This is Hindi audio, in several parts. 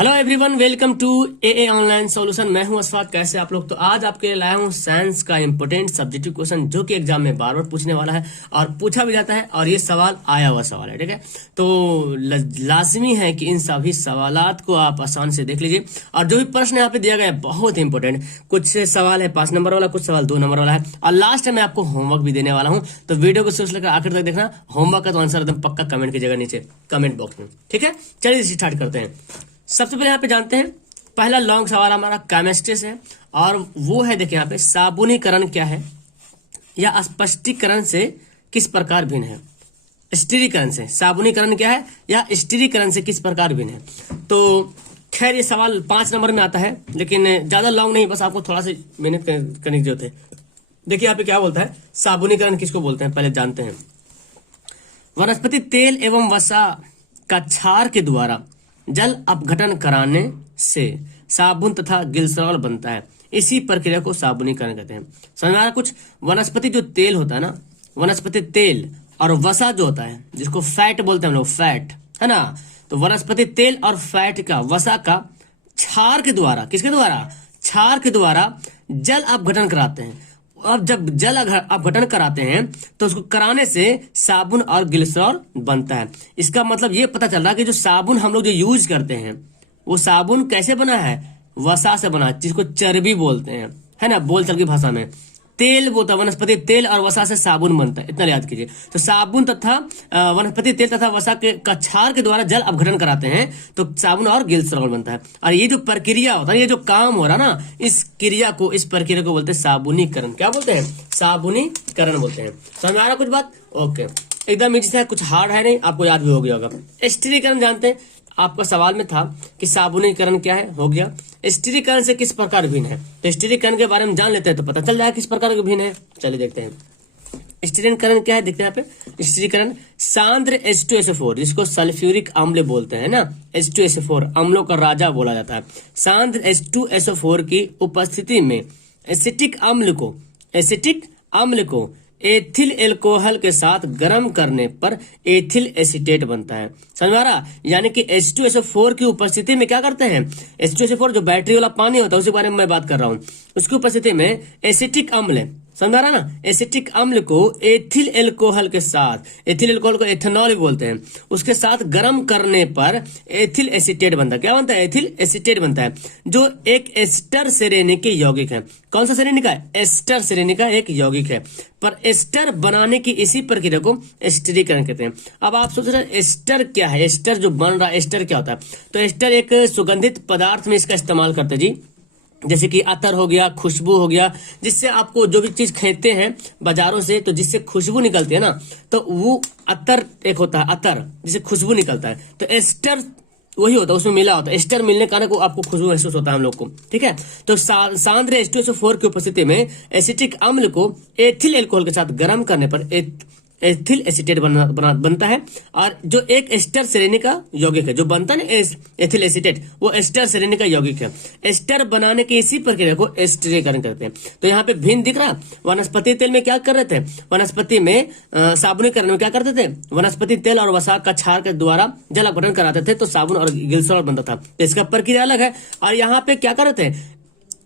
Hello everyone, welcome to a online solution. मैं हूं अशफाक। कैसे आप लोग? तो आज आपके लिए लाया हूं साइंस का इंपोर्टेंट सब्जेक्टिव क्वेश्चन जो कि एग्जाम में बार बार पूछने वाला है और पूछा भी जाता है और ये सवाल आया हुआ सवाल है। ठीक है, तो लाजमी है कि इन सभी सवालात को आप आसान से देख लीजिए। और जो भी प्रश्न यहाँ पे दिया गया है बहुत इंपॉर्टेंट, कुछ सवाल है 5 नंबर वाला, कुछ सवाल 2 नंबर वाला है और लास्ट में आपको होमवर्क भी देने वाला हूँ। तो वीडियो को शुरू से लेकर आखिर तक देखना। होमवर्क का तो आंसर एकदम पक्का कमेंट कीजिएगा नीचे कमेंट बॉक्स में। ठीक है, चलिए स्टार्ट करते हैं। सबसे पहले यहाँ पे जानते हैं, पहला लॉन्ग सवाल हमारा केमिस्ट्री से है और वो है, देखिए यहाँ पे, साबुनीकरण क्या है या स्पष्टीकरण से किस प्रकार भिन्न है। स्टीरीकरण से साबुनीकरण क्या है या स्टीरीकरण से किस प्रकार भिन्न है। तो खैर ये सवाल 5 नंबर में आता है, लेकिन ज्यादा लॉन्ग नहीं, बस आपको थोड़ा सा मेहनत करने की जरूरत है। देखिए यहाँ पे क्या बोलता है, साबुनीकरण किसको बोलते हैं पहले जानते हैं। वनस्पति तेल एवं वसा का क्षार के द्वारा जल अपघटन कराने से साबुन तथा ग्लिसरॉल बनता है। इसी प्रक्रिया को साबुनीकरण कहते हैं। समझ में आ रहा कुछ? वनस्पति जो तेल होता है ना, वनस्पति तेल और वसा जो होता है, जिसको फैट बोलते हैं हम लोग, फैट है ना। तो वनस्पति तेल और फैट का, वसा का क्षार के द्वारा, किसके द्वारा? क्षार के द्वारा जल अपघटन कराते हैं। अब जब जल अपघटन कराते हैं तो उसको कराने से साबुन और ग्लिसरॉल बनता है। इसका मतलब ये पता चल रहा है कि जो साबुन हम लोग जो यूज करते हैं वो साबुन कैसे बना है? वसा से बना है, जिसको चर्बी बोलते हैं, है ना, बोलचाल की भाषा में। तेल बोलता है, वनस्पति तेल और वसा से साबुन बनता है, इतना याद कीजिए। तो साबुन तथा वनस्पति तेल तथा वसा के क्षार के द्वारा जल अपघटन कराते हैं तो साबुन और ग्लिसरॉल बनता है। और ये जो प्रक्रिया होता है, ये जो काम हो रहा है ना, इस प्रक्रिया को बोलते हैं साबुनीकरण। क्या बोलते हैं? साबुनीकरण बोलते हैं। समझ में आ रहा कुछ बात? ओके, एकदम इजी है, कुछ हार्ड है नहीं, आपको याद भी हो गया होगा। स्टीरीकरण जानते हैं, आपका सवाल में था कि साबुनीकरण क्या है, हो गया। स्टीरीकरण से किस प्रकार भिन्न है, तो स्टीरीकरण के बारे में जान लेते हैं तो पता चल जाएगा किस प्रकार के भिन्न है। चलिए देखते हैं स्टीरीकरण क्या है। देखते हैं यहाँ पे, स्टीरीकरण सांद्र H2SO4, जिसको सल्फ्यूरिक अम्ल बोलते हैं ना, H2SO4 अम्लों का राजा बोला जाता है। सांद्र H2SO4 की उपस्थिति में एसिटिक अम्ल को एथिल एल्कोहल के साथ गर्म करने पर एथिल एसीटेट बनता है। समझ में आ रहा? यानी कि H2SO4 की उपस्थिति में क्या करते हैं, H2SO4 जो बैटरी वाला पानी होता है उसी बारे में मैं बात कर रहा हूं, उसकी उपस्थिति में एसिटिक अम्ल, समझ आ रहा ना, एसिटिक अम्ल को एथिल एल्कोहल के साथ, एथिल एल्कोहल को एथेनॉल बोलते हैं, उसके साथ गर्म करने पर एथिल एसीटेट बनता है। क्या बनता है? एथिल एसीटेट बनता है, जो एक एस्टर श्रेणी के यौगिक है। कौन सा श्रेणी का? एस्टर श्रेणी का एक यौगिक है। पर एस्टर बनाने की इसी प्रक्रिया को स्टीरीकरण कहते हैं। अब आप सोच रहे हैं एस्टर क्या है, एस्टर जो बन रहा है एस्टर क्या होता है? तो एस्टर एक सुगंधित पदार्थ में इसका इस्तेमाल करते हैं जी, जैसे कि अतर हो गया, खुशबू हो गया, जिससे आपको जो भी चीज खरीदते हैं बाजारों से तो जिससे खुशबू निकलती है ना, तो वो अतर एक होता है, अतर जिससे खुशबू निकलता है। तो एस्टर वही होता है, उसमें मिला होता है। एस्टर मिलने के कारण को आपको खुशबू महसूस होता है हम लोग को। ठीक है, तो सांद्र H2SO4 की उपस्थिति में एसिटिक अम्ल को एथिल एल्कोहल के साथ गर्म करने पर एथिल एसीटेट बनता है। और जो एक एस्टर श्रेणी का यौगिक है, जो बनता है ना एथिल एसीटेट, वो एस्टर श्रेणी का यौगिक है। एस्टर बनाने की इसी प्रक्रिया को स्टीरीकरण करते हैं। तो यहाँ पे भिन्न दिख रहा, वनस्पति तेल में क्या कर रहे थे, वनस्पति में साबुनीकरण में क्या करते थे, वनस्पति तेल और वसा का क्षार के द्वारा जल अपघटन कराते थे तो साबुन और ग्लिसरॉल बनता था। तो इसका प्रक्रिया अलग है। और यहाँ पे क्या कर रहे थे,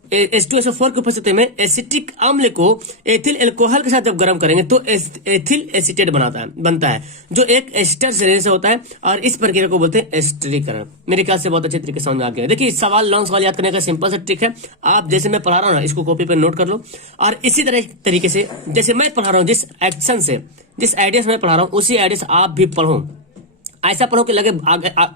H2SO4 की उपस्थिति में एसिटिक अम्ल को एथिल एल्कोहल के साथ जब गर्म करेंगे तो एथिल एसीटेट बनता है, जो एक एस्टर श्रेणी से होता है। और इस प्रक्रिया को बोलते हैं स्टीरीकरण। मेरे ख्याल से बहुत अच्छे तरीके से समझ आ गया। देखिए सवाल, लॉन्ग सवाल याद करने का सिंपल सा ट्रिक है, आप जैसे मैं पढ़ा रहा हूँ ना, इसको कॉपी पे नोट कर लो और इसी तरीके से जैसे मैं पढ़ा रहा हूँ, जिस एक्शन से, जिस आइडिया से मैं पढ़ा रहा हूँ उसी आइडिया से आप भी पढ़ो। ऐसा पढ़ो कि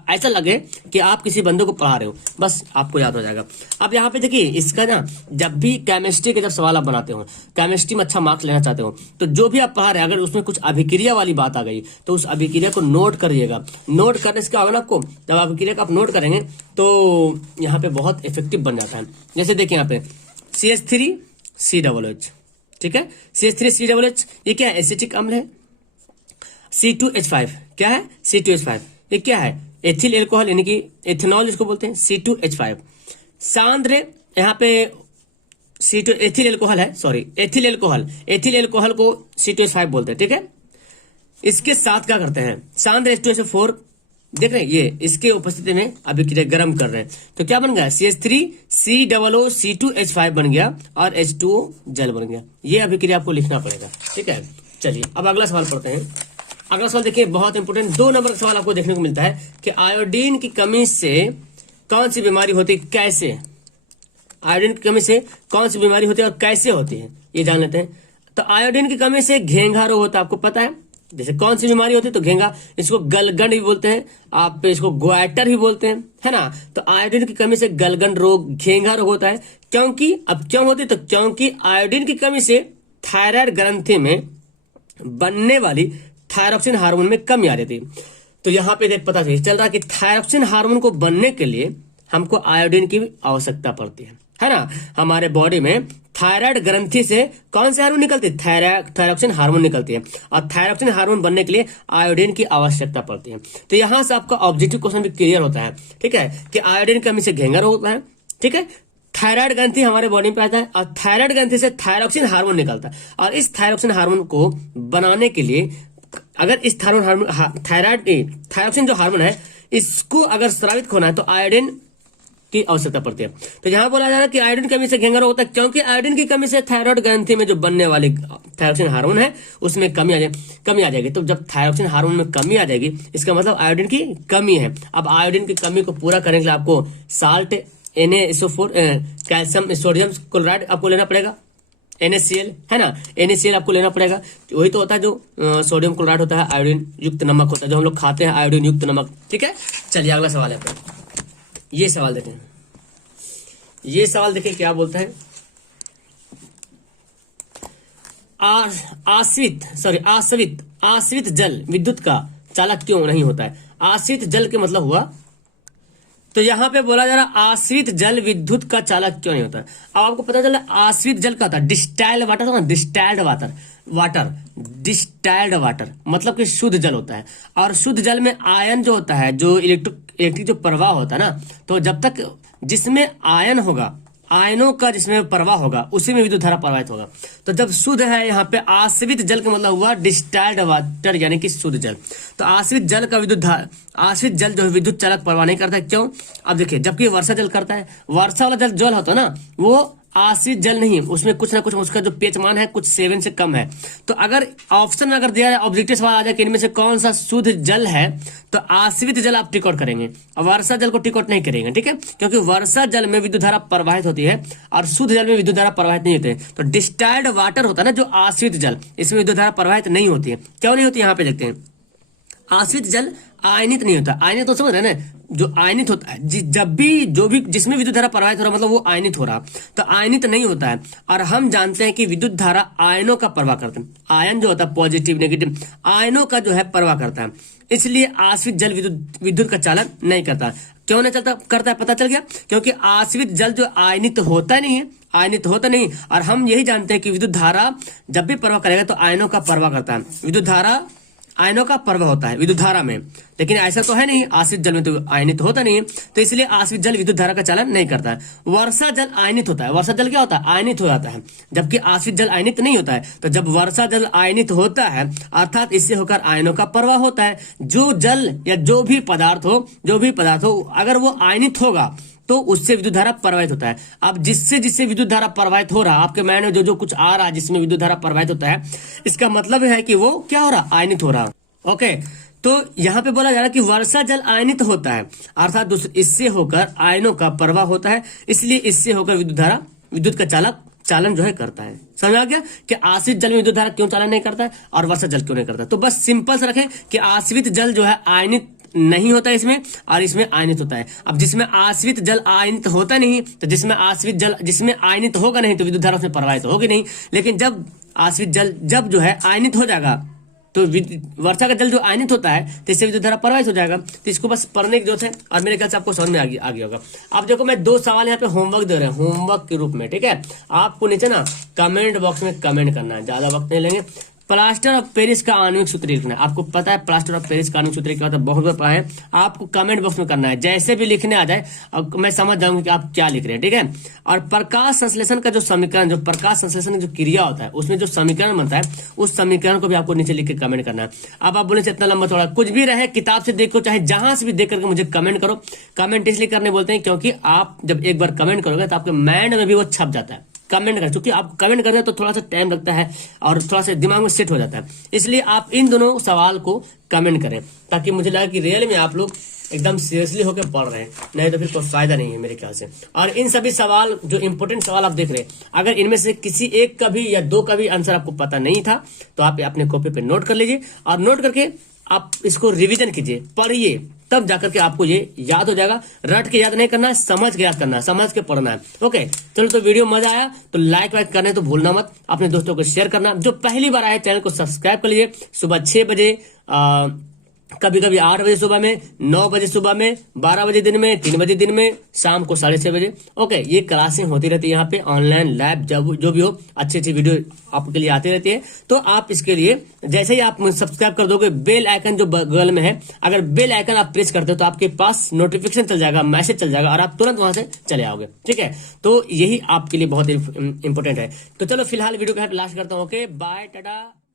ऐसा लगे कि आप किसी बंदे को पढ़ा रहे हो, बस आपको याद हो जाएगा। अब यहाँ पे देखिए, इसका ना, जब भी केमिस्ट्री के जब सवाल आप बनाते हो, केमिस्ट्री में अच्छा मार्क्स लेना चाहते हो, तो जो भी आप पढ़ा रहे हैं अगर उसमें कुछ अभिक्रिया वाली बात आ गई तो उस अभिक्रिया को नोट करिएगा। नोट करने से क्या होगा ना, आपको जब अभिक्रिया का आप नोट करेंगे तो यहाँ पे बहुत इफेक्टिव बन जाता है। जैसे देखिए यहाँ पे CH3COOH, ठीक है, CH3COOH ये क्या है? एसिटिक अम्ल है। C2H5 क्या है? C2H5 ये क्या है? एथिल एल्कोहल, यानी कि एथेनॉल जिसको बोलते हैं, C2H5। सांद्र यहाँ पे C2 एथिल एल्कोहल है, सॉरी एथिल एल्कोहल को C2H5 बोलते हैं। ठीक है, इसके साथ क्या करते हैं, सांद्र H2SO4 देख रहे हैं, ये इसके उपस्थिति में अभिक्रिया गर्म कर रहे हैं तो क्या बन गया, CH3 COO2H5 बन गया और H2O जल बन गया। ये अभिक्रिया आपको लिखना पड़ेगा, ठीक है। चलिए अब अगला सवाल पढ़ते हैं। अगला सवाल देखिए, बहुत इंपोर्टेंट 2 नंबर का सवाल आपको देखने को मिलता है कि आयोडीन की कमी से कौन सी बीमारी होती है, कैसे, आयोडीन की कमी से कौन सी बीमारी होती है और कैसे होती है, ये जान लेते हैं। तो आयोडीन की कमी से घेंघा रोग होता है, आपको पता है। जैसे कौन सी बीमारी होती है, तो घेंघा, इसको गलगंड भी बोलते हैं, आप इसको ग्वाइटर भी बोलते हैं, है ना। तो आयोडीन की कमी से गलगंड रोग, घेंघा रोग होता है। क्योंकि अब क्यों होती है, तो क्योंकि आयोडीन की कमी से थायराइड ग्रंथि में बनने वाली थायरोक्सिन हार्मोन में कमी आ जाती है। तो यहाँ पे पता चल रहा है कि थायरोक्सिन हार्मोन को बनने के लिए हमको आयोडीन की आवश्यकता पड़ती है ना। हमारे बॉडी में थायराइड ग्रंथि से कौन से हार्मोन निकलती है, थायरोक्सिन हार्मोन निकलती है, और थायरोक्सिन हार्मोन बनने के लिए आयोडीन की आवश्यकता पड़ती है। तो यहां से आपका ऑब्जेक्टिव क्वेश्चन भी क्लियर होता है, ठीक है, कि आयोडीन की कमी से घेंघा रोग होता है, ठीक है। थायराइड ग्रंथि हमारे बॉडी में आता है और थायराइड ग्रंथि से थायरोक्सिन हार्मोन निकलता है, और इस थायरोक्सिन हार्मोन को बनाने के लिए अगर इस थायरोक्सिन जो हार्मोन है इसको अगर स्रावित होना है तो आयोडीन की आवश्यकता पड़ती है। तो यहां बोला जा रहा है कि आयोडीन की कमी से घेंघा रोग होता है, क्योंकि आयोडीन की कमी से थायराइड ग्रंथि में जो बनने वाली थायरोक्सिन हार्मोन है उसमें कमी आ जाएगी। तो जब थायरोक्सिन हार्मोन में कमी आ जाएगी इसका मतलब आयोडीन की कमी है। अब आयोडीन की कमी को पूरा करने के लिए आपको salt Na-SO4 calcium sodium chloride आपको लेना पड़ेगा, NaCl, है ना, NaCl आपको लेना पड़ेगा। वही तो होता है जो सोडियम क्लोराइड होता है, आयोडीन युक्त नमक होता है जो हम लोग खाते हैं, आयोडीन युक्त नमक, ठीक है। चलिए अगला सवाल है, ये सवाल देखें, ये सवाल देखिए क्या बोलते हैं। आश्रित जल विद्युत का चालक क्यों नहीं होता है। आश्रित जल के मतलब हुआ, तो यहां पे बोला जा रहा आश्रित जल विद्युत का चालक क्यों नहीं होता है। अब आपको पता चला आश्रित जल का होता है डिस्टाइल्ड वाटर, होता है डिस्टाइल्ड वाटर मतलब कि शुद्ध जल होता है। और शुद्ध जल में आयन जो होता है, जो इलेक्ट्रिक जो प्रवाह होता है ना, तो जब तक जिसमें आयन होगा, आयनों का जिसमें प्रवाह होगा उसी में विद्युत धारा प्रवाहित होगा। तो जब शुद्ध है यहाँ पे आश्रित जल का मतलब हुआ डिस्टाइल्ड वाटर यानी कि शुद्ध जल। तो आश्रित जल का आश्रित जल जो है विद्युत चालक प्रवाह नहीं करता है, क्यों। अब देखिए जबकि वर्षा जल करता है, वर्षा वाला जल होता है ना वो आश्रित जल नहीं, उसमें कुछ ना कुछ उसका जो pH मान है कुछ 7 से कम है। तो अगर ऑप्शन में अगर दिया जाए, ऑब्जेक्टिव सवाल आ जाए कि इनमें से कौन सा शुद्ध जल है, तो आश्रित जल आप टिक आउट करेंगे और वर्षा जल को टिक आउट नहीं करेंगे, ठीक है, क्योंकि वर्षा जल में विद्युत धारा प्रवाहित होती है और शुद्ध जल में विद्युत धारा प्रवाहित नहीं होती है। तो डिस्टाइल्ड वाटर होता है ना जो आश्रित जल, इसमें विद्युत धारा प्रवाहित नहीं होती है। क्यों नहीं होती, यहाँ पे देखते हैं। आश्रित जल आयनित नहीं होता, आयनित तो समझ रहे हैं ना, जो आयनित होता है जब भी जो भी जिसमें विद्युत धारा प्रवाहित हो रहा मतलब वो आयनित हो रहा, तो आयनित नहीं होता है। और हम जानते हैं कि विद्युत धारा आयनों का प्रवाह करता है, आयन जो होता है पॉजिटिव नेगेटिव आयनों का जो है प्रवाह करता है, इसलिए आश्रित जल विद्युत का चालन नहीं करता। क्यों नहीं करता है पता चल गया, क्योंकि आश्रित जल जो आयनित होता नहीं है, आयनित होता नहीं। और हम यही जानते हैं कि विद्युत धारा जब भी प्रवाह करेगा तो आयनों का प्रवाह करता है, विद्युत धारा आयनों का प्रवाह होता है विद्युत धारा में, लेकिन ऐसा तो है नहीं, आश्रित जल में तो आयनित होता नहीं है, तो इसलिए आश्रित जल विद्युत धारा का चालन नहीं करता है। वर्षा जल आयनित होता है, वर्षा जल क्या होता है, आयनित हो जाता है, जबकि आश्रित जल आयनित नहीं होता है। तो जब वर्षा जल आयनित होता है अर्थात इससे होकर आयनों का प्रवाह होता है। जो जल या जो भी पदार्थ हो अगर वो आयनित होगा तो उससे विद्युत धारा प्रवाहित होता है। अब जिससे विद्युत धारा प्रवाहित हो रहा, आपके माइंड में जो कुछ आ रहा है जिसमें विद्युत धारा प्रवाहित होता है, इसका मतलब है कि वो क्या हो रहा, आयनित हो रहा। ओके, तो यहाँ पे बोला जा रहा है कि वर्षा जल आयनित होता है अर्थात इससे होकर आयनों का प्रवाह होता है, इसलिए इससे होकर विद्युत का चालन जो है करता है। समझ आ गया कि आश्रित जल में विद्युत धारा क्यों चालन नहीं करता है और वर्षा जल क्यों नहीं करता है। तो बस सिंपल से रखें कि आश्रित जल जो है आयनित नहीं होता इसमें और इसमें आयनित होता है। अब जिसमें आश्रित जल आयनित होता नहीं, तो जिसमें आयनित होगा नहीं तो विद्युत धारा उसमें प्रवाहित होगी नहीं। लेकिन जब आश्रित जल जो है आयनित हो जाएगा तो वर्षा का जल जो आयनित होता है तो इससे विद्युत धारा प्रवाहित हो जाएगा। तो इसको बस पढ़ने की जरूरत है और मेरे ख्याल से आपको समझ में आ गया होगा। अब देखो मैं 2 सवाल यहाँ पे होमवर्क दे रहे हैं, होमवर्क के रूप में, ठीक है। आपको नीचे ना कमेंट बॉक्स में कमेंट करना है, ज्यादा वक्त नहीं लेंगे। प्लास्टर ऑफ पेरिस का आणविक सूत्र लिखना है। आपको पता है प्लास्टर ऑफ पेरिस का आणविक सूत्र क्या होता है, बहुत बार पढ़ा है। आपको कमेंट बॉक्स में करना है, जैसे भी लिखने आ जाए और मैं समझ जाऊंगी कि आप क्या लिख रहे हैं, ठीक है। और प्रकाश संश्लेषण का जो समीकरण, जो प्रकाश संश्लेषण की जो क्रिया होता है उसमें जो समीकरण बनता है, उस समीकरण को भी आपको नीचे लिख के कमेंट करना है। अब आप बोले इतना लंबा थोड़ा, कुछ भी रहे, किताब से देखो चाहे जहां से भी देख करके मुझे कमेंट करो। कमेंट इसलिए करने बोलते हैं क्योंकि आप जब एक बार कमेंट करोगे तो आपके माइंड में भी वो छप जाता है। कमेंट कर, क्योंकि आप कमेंट करते हैं तो थोड़ा सा टाइम लगता है और थोड़ा सा दिमाग में सेट हो जाता है। इसलिए आप इन दोनों सवाल को कमेंट करें ताकि मुझे लगे कि रियल में आप लोग एकदम सीरियसली होकर पढ़ रहे हैं, नहीं तो फिर कोई फायदा नहीं है मेरे ख्याल से। और इन सभी सवाल जो इंपोर्टेंट सवाल आप देख रहे हैं, अगर इनमें से किसी एक का भी या दो का भी आंसर आपको पता नहीं था तो आप अपने कॉपी पे नोट कर लीजिए और नोट करके आप इसको रिवीजन कीजिए, पढ़िए, तब जाकर के आपको ये याद हो जाएगा। रट के याद नहीं करना है, समझ के याद करना है, समझ के पढ़ना है। ओके, चलो तो वीडियो मजा आया तो लाइक वाइक करने तो भूलना मत, अपने दोस्तों को शेयर करना। जो पहली बार आए चैनल को सब्सक्राइब कर लीजिए। सुबह 6 बजे, कभी कभी 8 बजे सुबह में, 9 बजे सुबह में, 12 बजे दिन में, 3 बजे दिन में, शाम को 6:30 बजे। ओके, ये क्लासें होती रहती है यहाँ पे, ऑनलाइन लैब जो भी हो, अच्छी अच्छी वीडियो आपके लिए आती रहती है। तो आप इसके लिए जैसे ही आप सब्सक्राइब कर दोगे, बेल आइकन जो बगल में है, अगर बेल आइकन आप प्रेस करते हो तो आपके पास नोटिफिकेशन चल जाएगा, मैसेज चल जाएगा और आप तुरंत वहां से चले आओगे, ठीक है। तो यही आपके लिए बहुत इंपॉर्टेंट है। तो चलो फिलहाल वीडियो को लास्ट करता हूँ। Okay, bye, Tata.